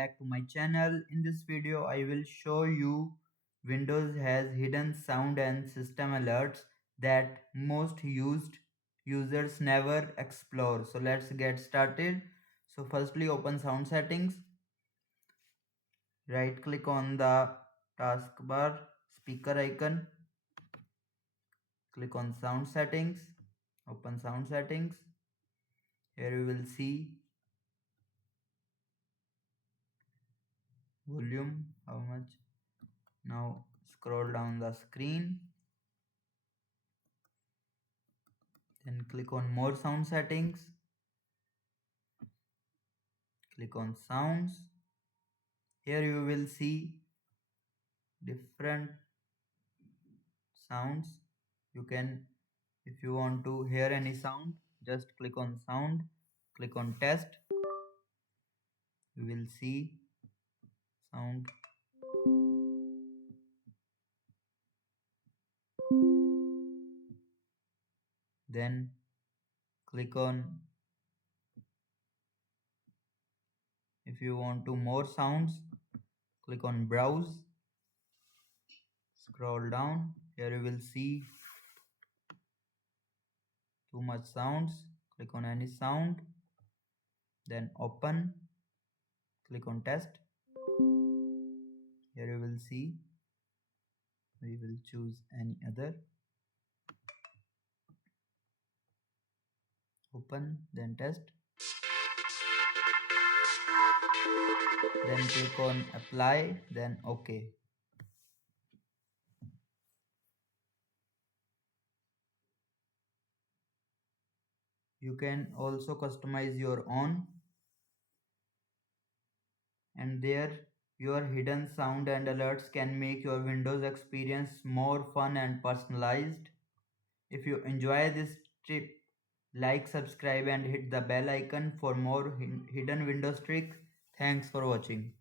back to my channel. In this video I will show you Windows has hidden sound and system alerts that most used users never explore. So let's get started. So firstly open sound settings, right click on the taskbar speaker icon, click on sound settings, open sound settings. Here you will see volume, how much. Now scroll down the screen, then click on more sound settings, click on sounds. Here you will see different sounds. You can, if you want to hear any sound, just click on sound, click on test. You will see sound. Then click on, if you want to more sounds, click on browse, scroll down. Here you will see too much sounds. Click on any sound, then open, click on test. Here you will see, we will choose any other, open, then test, then click on apply, then OK. You can also customize your own, and there your hidden sound and alerts can make your Windows experience more fun and personalized. If you enjoy this tip, like, subscribe and hit the bell icon for more hidden Windows tricks. Thanks for watching.